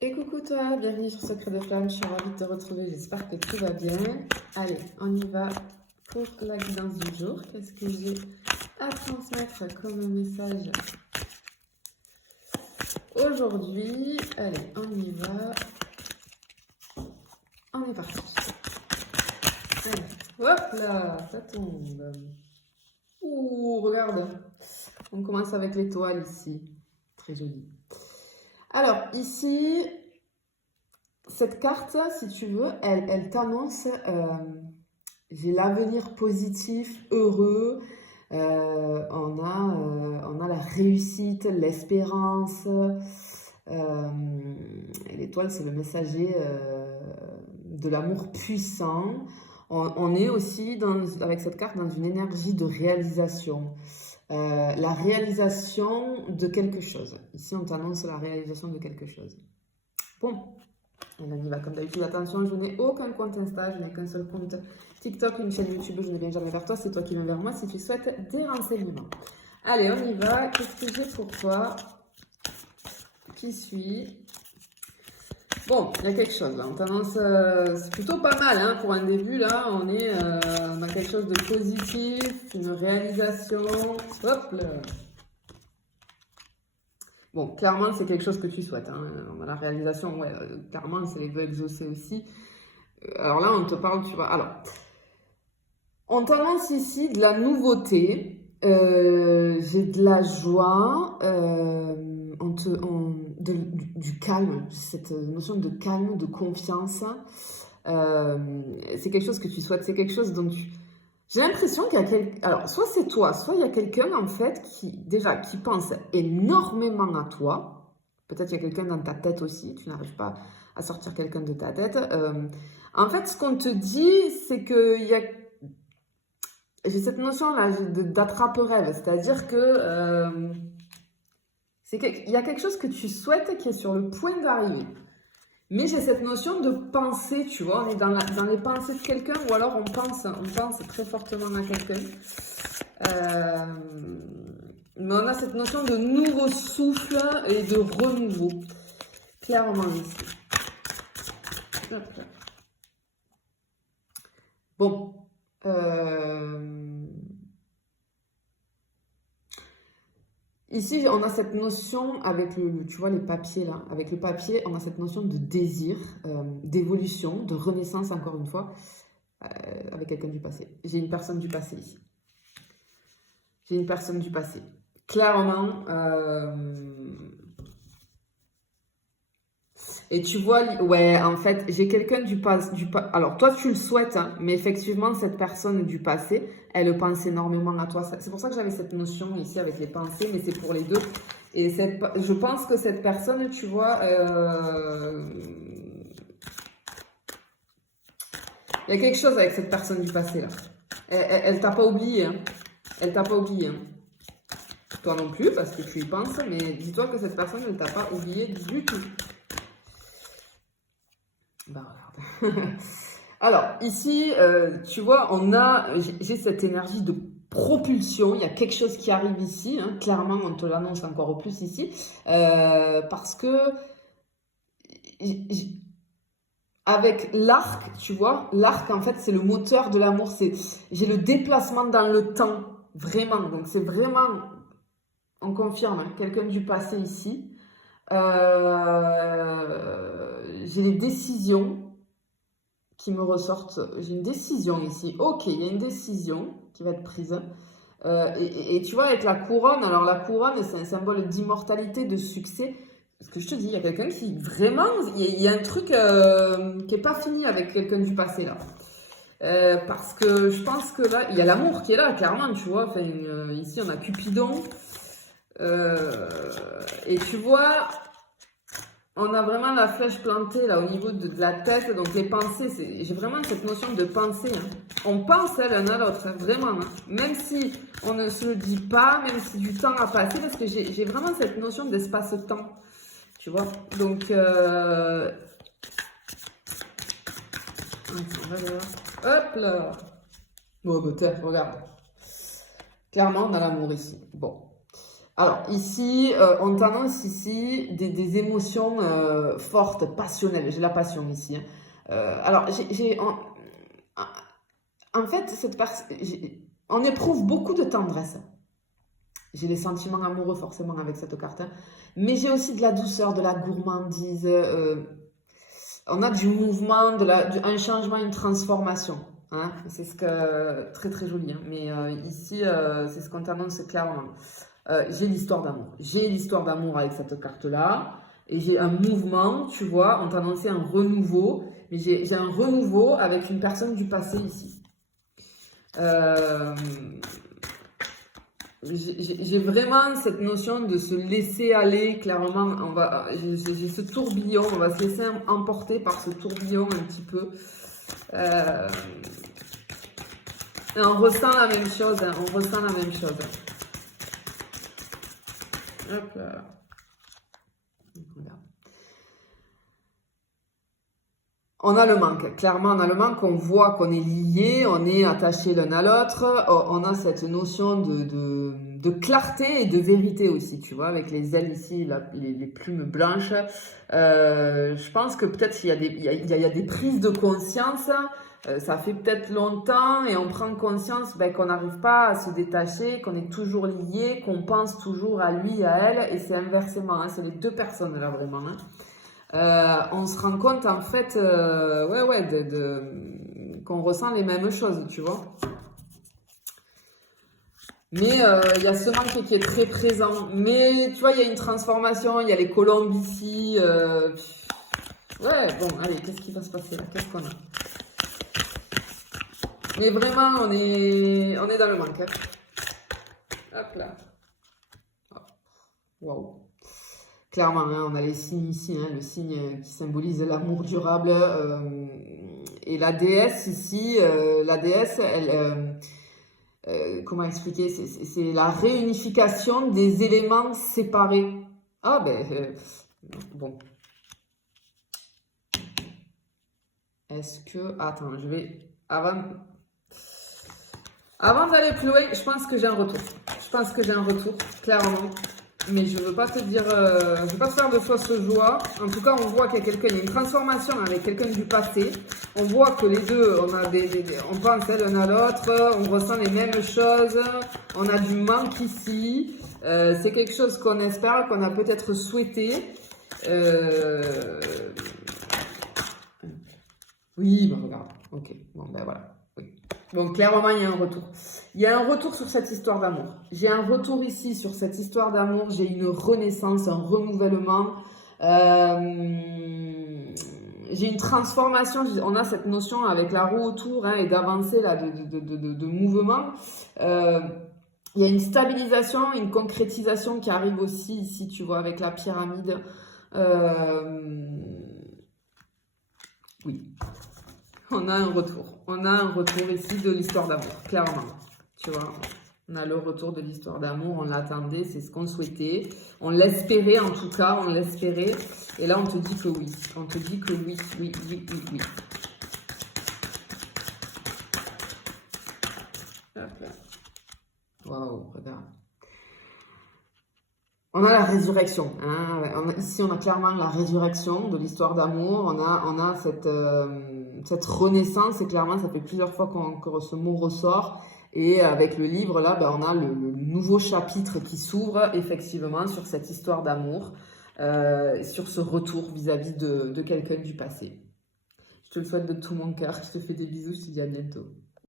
Et coucou toi, bienvenue sur Secret de Flamme, je suis ravie de te retrouver, j'espère que tout va bien. Allez, on y va pour la guidance du jour. Qu'est-ce que j'ai à transmettre comme message aujourd'hui? Allez, on y va. On est parti. Allez, hop là, ça tombe. Ouh, regarde, on commence avec l'étoile ici, très jolie. Alors ici, cette carte, si tu veux, elle t'annonce... j'ai l'avenir positif, heureux, on a la réussite, l'espérance. Et l'étoile, c'est le messager de l'amour puissant. On est aussi, avec cette carte, dans une énergie de réalisation. La réalisation de quelque chose. Ici, on t'annonce la réalisation de quelque chose. Bon, on y va comme d'habitude. Attention, je n'ai aucun compte Insta, je n'ai qu'un seul compte TikTok, une chaîne YouTube, je ne viens jamais vers toi, c'est toi qui viens vers moi si tu souhaites des renseignements. Allez, on y va. Qu'est-ce que j'ai pour toi? Qui suis? Bon, il y a quelque chose là. On t'annonce, c'est plutôt pas mal hein, pour un début. Là, on est dans quelque chose de positif, une réalisation. Hop là. Bon, clairement, c'est quelque chose que tu souhaites. Hein. La réalisation, ouais, clairement, c'est les vœux exaucés aussi. Alors là, on te parle, tu vois. Alors, on t'annonce ici de la nouveauté. J'ai de la joie. Du calme, cette notion de calme, de confiance. C'est quelque chose que tu souhaites. C'est quelque chose dont tu... J'ai l'impression qu'il y a quelqu'un... Alors, soit c'est toi, soit il y a quelqu'un, en fait, qui pense énormément à toi. Peut-être qu'il y a quelqu'un dans ta tête aussi. Tu n'arrives pas à sortir quelqu'un de ta tête. En fait, ce qu'on te dit, c'est qu'il y a... J'ai cette notion-là d'attrape-rêve. C'est-à-dire que... il y a quelque chose que tu souhaites qui est sur le point d'arriver. Mais j'ai cette notion de pensée, tu vois, on est dans les pensées de quelqu'un ou alors on pense très fortement à quelqu'un. Mais on a cette notion de nouveau souffle et de renouveau. Clairement ici. Hop là. Bon. Ici, on a cette notion avec tu vois les papiers là, avec le papier, on a cette notion de désir, d'évolution, de renaissance encore une fois, avec quelqu'un du passé. J'ai une personne du passé ici. J'ai une personne du passé. Clairement, et tu vois, ouais, en fait, j'ai quelqu'un du passé. Alors, toi, tu le souhaites, hein, mais effectivement, cette personne du passé, elle pense énormément à toi. C'est pour ça que j'avais cette notion ici avec les pensées, mais c'est pour les deux. Et je pense que cette personne, tu vois, il y a quelque chose avec cette personne du passé, là. Elle t'a pas oublié, hein. Elle t'a pas oublié, hein. Toi non plus, parce que tu y penses, mais dis-toi que cette personne ne t'a pas oublié du tout. Bah, regarde. Alors, ici, tu vois, j'ai cette énergie de propulsion. Il y a quelque chose qui arrive ici. Hein. Clairement, on te l'annonce encore plus ici. Parce que avec l'arc, tu vois, l'arc, en fait, c'est le moteur de l'amour. J'ai le déplacement dans le temps. Vraiment. Donc, c'est vraiment, on confirme, hein, quelqu'un du passé ici. J'ai les décisions qui me ressortent. J'ai une décision ici. Ok, il y a une décision qui va être prise. Et tu vois, avec la couronne, alors la couronne, c'est un symbole d'immortalité, de succès. Ce que je te dis, il y a quelqu'un qui vraiment, il y a un truc qui n'est pas fini avec quelqu'un du passé là. Parce que je pense que là, il y a l'amour qui est là, clairement, tu vois. Enfin, ici, on a Cupidon. Et tu vois, on a vraiment la flèche plantée là au niveau de la tête, donc les pensées, j'ai vraiment cette notion de pensée. Hein. On pense l'un à l'autre, hein, vraiment. Hein. Même si on ne se le dit pas, même si du temps a passé, parce que j'ai vraiment cette notion d'espace-temps. Tu vois. Donc, hop là. Bon, bah, regarde. Clairement, on a l'amour ici. Bon. Alors, ici, on t'annonce ici des émotions fortes, passionnelles. J'ai la passion ici, hein. Alors, en fait, on éprouve beaucoup de tendresse. J'ai des sentiments amoureux forcément avec cette carte, hein. Mais j'ai aussi de la douceur, de la gourmandise. On a du mouvement, un changement, une transformation, hein. C'est ce que très très joli, hein. Mais ici, c'est ce qu'on t'annonce clairement. J'ai l'histoire d'amour. J'ai l'histoire d'amour avec cette carte-là. Et j'ai un mouvement, tu vois, on t'a annoncé un renouveau. Mais j'ai un renouveau avec une personne du passé ici. J'ai vraiment cette notion de se laisser aller, clairement. J'ai ce tourbillon, on va se laisser emporter par ce tourbillon un petit peu. Et on ressent la même chose, hein, on ressent la même chose. Hop là. Voilà. On a le manque, clairement on a le manque, on voit qu'on est liés, on est attachés l'un à l'autre, on a cette notion de clarté et de vérité aussi, tu vois, avec les ailes ici, les plumes blanches. Je pense que peut-être il y a des prises de conscience, ça fait peut-être longtemps et on prend conscience qu'on n'arrive pas à se détacher, qu'on est toujours liés, qu'on pense toujours à lui, à elle, et c'est inversement, hein, c'est les deux personnes là vraiment, hein. On se rend compte en fait qu'on ressent les mêmes choses, tu vois. Mais il y a ce manque qui est très présent. Mais tu vois, il y a une transformation, il y a les colombes ici. Ouais, bon, allez, qu'est-ce qui va se passer là? Qu'est-ce qu'on a? Mais vraiment, on est dans le manque, hein. Hop là. Waouh. Clairement, hein, on a les signes ici, hein, le signe qui symbolise l'amour durable. Et la déesse ici, la déesse, comment expliquer? C'est la réunification des éléments séparés. Ah ben, bon. Est-ce que... Attends, je vais... Avant d'aller plus loin, je pense que j'ai un retour. Je pense que j'ai un retour, clairement. Mais je veux pas te dire, je veux pas te faire de fausses joie. En tout cas, on voit qu'il y a quelqu'un, il y a une transformation avec quelqu'un du passé. On voit que les deux, on pense l'un à l'autre, on ressent les mêmes choses. On a du manque ici. C'est quelque chose qu'on espère, qu'on a peut-être souhaité. Oui, ben regarde. Ok, bon ben voilà. Oui. Donc clairement, il y a un retour. Il y a un retour sur cette histoire d'amour. J'ai un retour ici sur cette histoire d'amour. J'ai une renaissance, un renouvellement. J'ai une transformation. On a cette notion avec la roue autour, hein, et d'avancer là, de mouvement. Il y a une stabilisation, une concrétisation qui arrive aussi ici, tu vois, avec la pyramide. Oui. On a un retour. On a un retour ici de l'histoire d'amour, clairement. Tu vois, on a le retour de l'histoire d'amour, on l'attendait, c'est ce qu'on souhaitait. On l'espérait en tout cas, on l'espérait. Et là, on te dit que oui. On te dit que oui, oui, oui, oui, oui. Hop là. Waouh, regarde. On a la résurrection, hein. Ici, on a clairement la résurrection de l'histoire d'amour. On a cette renaissance, et clairement, ça fait plusieurs fois que ce mot ressort. Et avec le livre, là, on a le nouveau chapitre qui s'ouvre, effectivement, sur cette histoire d'amour, sur ce retour vis-à-vis de quelqu'un du passé. Je te le souhaite de tout mon cœur. Je te fais des bisous, je te dis à bientôt.